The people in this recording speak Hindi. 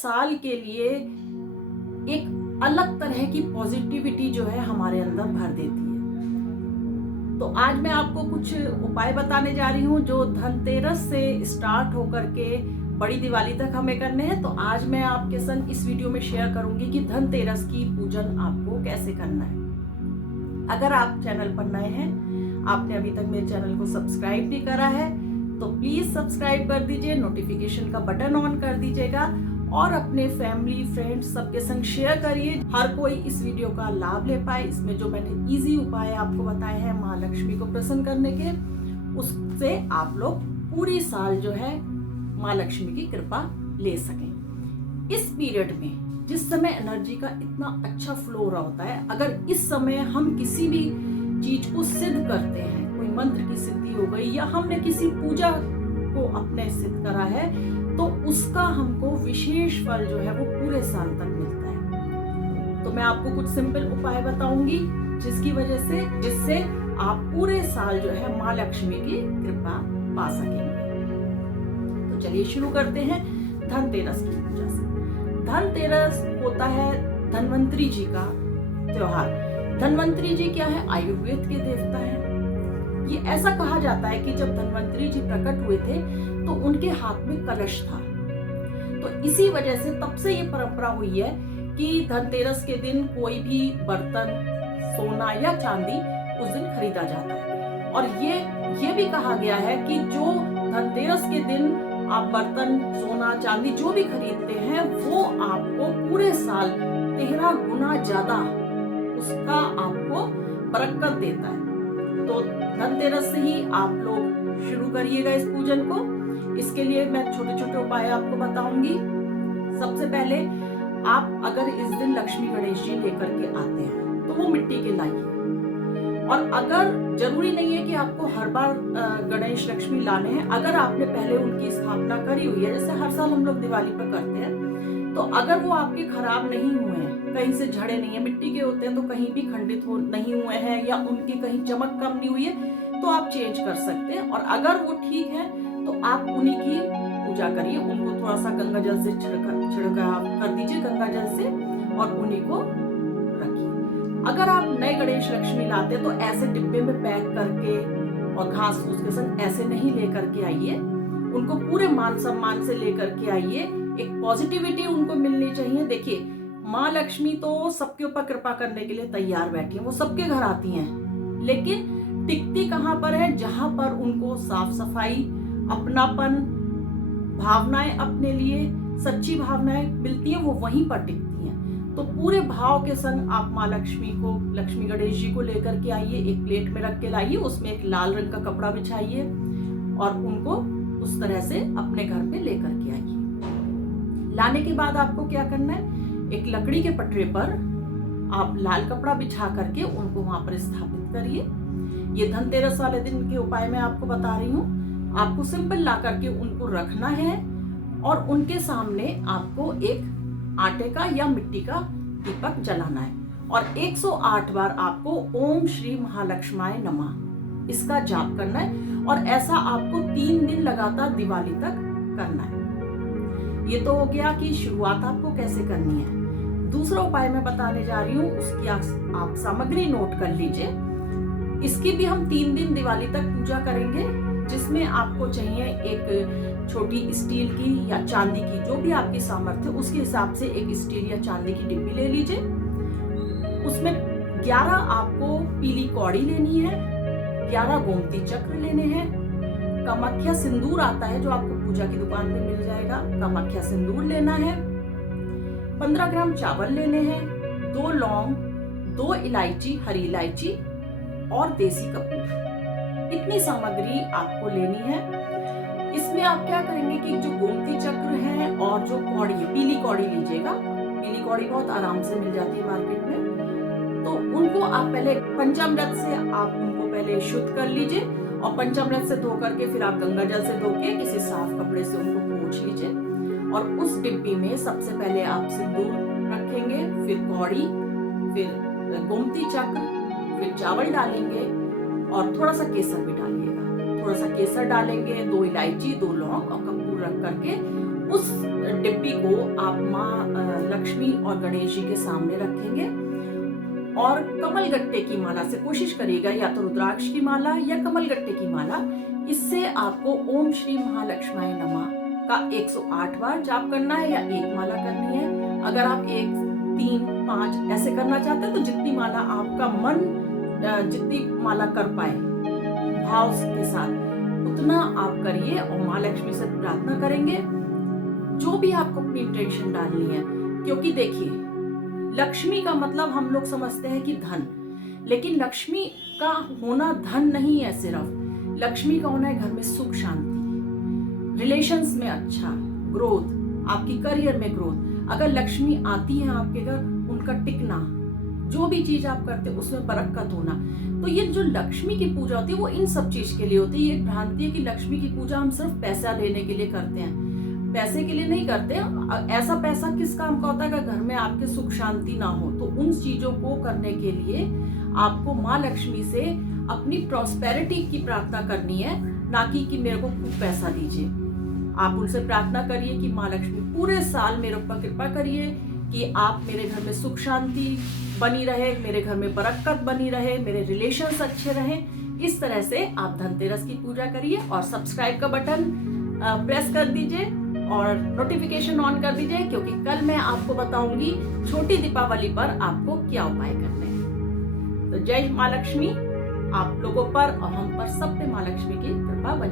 साल के लिए एक अलग तरह की पॉजिटिविटी जो है हमारे अंदर भर देती है। तो आज मैं आपको कुछ उपाय बताने जा रही हूँ जो धनतेरस से स्टार्ट होकर के बड़ी दिवाली तक हमें करने हैं। तो आज मैं आपके संग इस वीडियो में शेयर करूंगी कि धनतेरस की पूजन आपको कैसे करना है। अगर आप चैनल पर नए हैं, आपने अभी तक मेरे चैनल को सब्सक्राइब नहीं करा है तो प्लीज सब्सक्राइब कर दीजिए, नोटिफिकेशन का बटन ऑन कर दीजिएगा और अपने फैमिली फ्रेंड्स सबके संग शेयर करिए। हर कोई इस वीडियो का लाभ ले पाए। इसमें जो मैंने इजी उपाय आपको बताए हैं माँ लक्ष्मी को प्रसन्न करने के, उससे आप लोग पूरी साल जो है माँ लक्ष्मी की कृपा ले सकें। इस पीरियड में जिस समय एनर्जी का इतना अच्छा फ्लो हो रहा होता है, अगर इस समय हम किसी भी चीज को सिद्ध करते हैं, कोई मंत्र की सिद्धि हो गई या हमने किसी पूजा को अपने सिद्ध करा है, तो उसका हमको विशेष फल जो है वो पूरे साल तक मिलता है। तो मैं आपको कुछ सिंपल उपाय बताऊंगी जिससे आप पूरे साल जो है माँ लक्ष्मी की कृपा पा सकेंगे। तो चलिए शुरू करते हैं धनतेरस की पूजा से। धनतेरस होता है धन्वंतरी जी का त्योहार। धन्वंतरी जी क्या है? आयुर्वेद के देवता हैं। ये ऐसा कहा जाता है कि जब धन्वंतरी जी प्रकट हुए थे तो उनके हाथ में कलश था। तो इसी वजह से तब से ये परंपरा हुई है कि धनतेरस के दिन कोई भी बर्तन, सोना या चांदी उस दिन खरीदा जाता है। और ये भी कहा गया है कि जो धनतेरस के दिन आप बर्तन, सोना, चांदी जो भी खरीदते हैं वो आपको पूरे साल 13 गुना ज्यादा उसका आपको बरकत देता है। तो धनतेरस से ही आप लोग शुरू करिएगा इस पूजन को। इसके लिए मैं छोटे छोटे उपाय आपको बताऊंगी। सबसे पहले आप अगर इस दिन लक्ष्मी गणेश जी लेकर के आते हैं तो वो मिट्टी के लाइए। और अगर जरूरी नहीं है कि आपको हर बार गणेश लक्ष्मी लाने हैं, अगर आपने पहले उनकी स्थापना करी हुई है, जैसे हर साल हम लोग दिवाली पर करते हैं, तो अगर वो आपके खराब नहीं हुए हैं, कहीं से झड़े नहीं है, मिट्टी के होते हैं तो कहीं भी खंडित नहीं हुए हैं या उनकी कहीं चमक कम नहीं हुई है, तो आप चेंज कर सकते हैं। और अगर वो ठीक है तो आप उन्हीं की पूजा करिए। उनको थोड़ा सा गंगा जल से छिड़काव कर दीजिए, गंगा जल से, और उन्हीं को रखिए। अगर आप नए गणेश लक्ष्मी लाते हैं तो ऐसे डिब्बे में पैक करके और घास फूस के संग ऐसे नहीं लेकर के आइए। उनको पूरे मान सम्मान से लेकर के आइए। एक पॉजिटिविटी उनको मिलनी चाहिए। देखिए, माँ लक्ष्मी तो सबके ऊपर कृपा करने के लिए तैयार बैठी है, वो सबके घर आती हैं, लेकिन टिकती कहाँ पर है? जहां पर उनको साफ सफाई, अपनापन, भावनाएं अपने लिए, सच्ची भावनाएं मिलती हैं, वो वहीं पर टिकती हैं। तो पूरे भाव के संग आप माँ लक्ष्मी को, लक्ष्मी गणेश जी को लेकर के आइए। एक प्लेट में रख के लाइए, उसमें एक लाल रंग का कपड़ा बिछाइए और उनको उस तरह से अपने घर पे लेकर के आइए। लाने के बाद आपको क्या करना है? एक लकड़ी के पटरे पर आप लाल कपड़ा बिछा करके उनको वहां पर स्थापित करिए। ये धनतेरस वाले दिन के उपाय मैं आपको बता रही हूँ। आपको सिंपल ला करके उनको रखना है और उनके सामने आपको एक आटे का या मिट्टी का दीपक जलाना है और 108 बार आपको ओम श्री महालक्ष्माय नमः इसका जाप करना है। और ऐसा आपको 3 दिन लगातार दिवाली तक करना है। ये तो हो गया कि शुरुआत आपको कैसे करनी है। दूसरा उपाय मैं बताने जा रही हूँ, उसकी आप सामग्री नोट कर लीजिए। इसकी भी हम 3 दिन दिवाली तक पूजा करेंगे, जिसमें आपको चाहिए एक छोटी स्टील की या चांदी की, जो भी आपकी सामर्थ्य उसके हिसाब से एक स्टील या चांदी की डिब्बी ले लीजिए। उसमें 11 आपको पीली कौड़ी लेनी है, 11 गोमती चक्र लेने हैं, कामाख्या सिंदूर आता है जो आपको पूजा की दुकान में मिल जाएगा, कामाख्या सिंदूर लेना है, 15 ग्राम चावल लेने हैं, 2 लौंग, 2 इलायची, हरी इलायची और देसी कपूर। इतनी सामग्री आपको लेनी है। इसमें आप क्या करेंगे कि जो गोमती चक्र है और जो कौड़ी है, पीली कौड़ी लीजिएगा। पीली कौड़ी बहुत आराम से मिल जाती है मार्केट में। तो उनको आप पहले पंचामृत से आप उनको पहले शुद्ध कर लीजिए और पंचामृत से धो करके फिर आप गंगा जल से धो के किसी साफ कपड़े से उनको पोंछ लीजिए। और उस डिब्बी में सबसे पहले आप सिंदूर रखेंगे, फिर कौड़ी, फिर गोमती चक्र, फिर चावल डालेंगे और थोड़ा सा केसर भी डालिएगा। थोड़ा सा केसर डालेंगे, 2 इलायची, 2 लौंग और कपूर रख करके उस डिब्बी को आप माँ लक्ष्मी और गणेश जी के सामने रखेंगे और कमलगट्टे की माला से कोशिश करिएगा, या तो रुद्राक्ष की माला या कमलगट्टे की माला। इससे आपको ओम श्री महालक्ष्माय नमः का 108 बार जाप करना है या एक माला करनी है। अगर आप 1, 3, 5 ऐसे करना चाहते हैं तो जितनी माला आपका मन जितनी माला कर पाए भाव के साथ उतना आप करिए और माँ लक्ष्मी से प्रार्थना करेंगे जो भी आपको अपनी इंटेंशन डालनी है। क्योंकि देखिए, लक्ष्मी का मतलब हम लोग समझते हैं कि धन, लेकिन लक्ष्मी का होना धन नहीं है सिर्फ। लक्ष्मी का होना है घर में सुख शांति, रिलेशंस में अच्छा ग्रोथ, आपकी करियर में ग्रोथ। अगर लक्ष्मी आती है आपके घर, उनका टिकना, जो भी चीज आप करते हैं उसमें बरकत होना। तो ये जो लक्ष्मी की पूजा होती है वो इन सब चीज के लिए होती है। ये भ्रांति है कि लक्ष्मी की पूजा हम सिर्फ पैसा लेने के लिए करते हैं, पैसे के लिए नहीं करते। ऐसा पैसा किस काम का होता है? अगर घर में आपके सुख शांति ना हो, तो उन चीजों को करने के लिए आपको माँ लक्ष्मी से अपनी प्रॉस्पेरिटी की प्रार्थना करनी है, ना कि मेरे को खूब पैसा दीजिए। आप उनसे प्रार्थना करिए कि माँ लक्ष्मी पूरे साल मेरे ऊपर कृपा करिए कि आप मेरे घर में सुख शांति बनी रहे, मेरे घर में बरकत बनी रहे, मेरे रिलेशंस अच्छे रहें। इस तरह से आप धनतेरस की पूजा करिए और सब्सक्राइब का बटन प्रेस कर दीजिए और नोटिफिकेशन ऑन कर दीजिए, क्योंकि कल मैं आपको बताऊंगी छोटी दीपावली पर आपको क्या उपाय करने हैं। तो जय माँ लक्ष्मी आप लोगों पर और हम पर सब पे माँ लक्ष्मी की कृपा बनी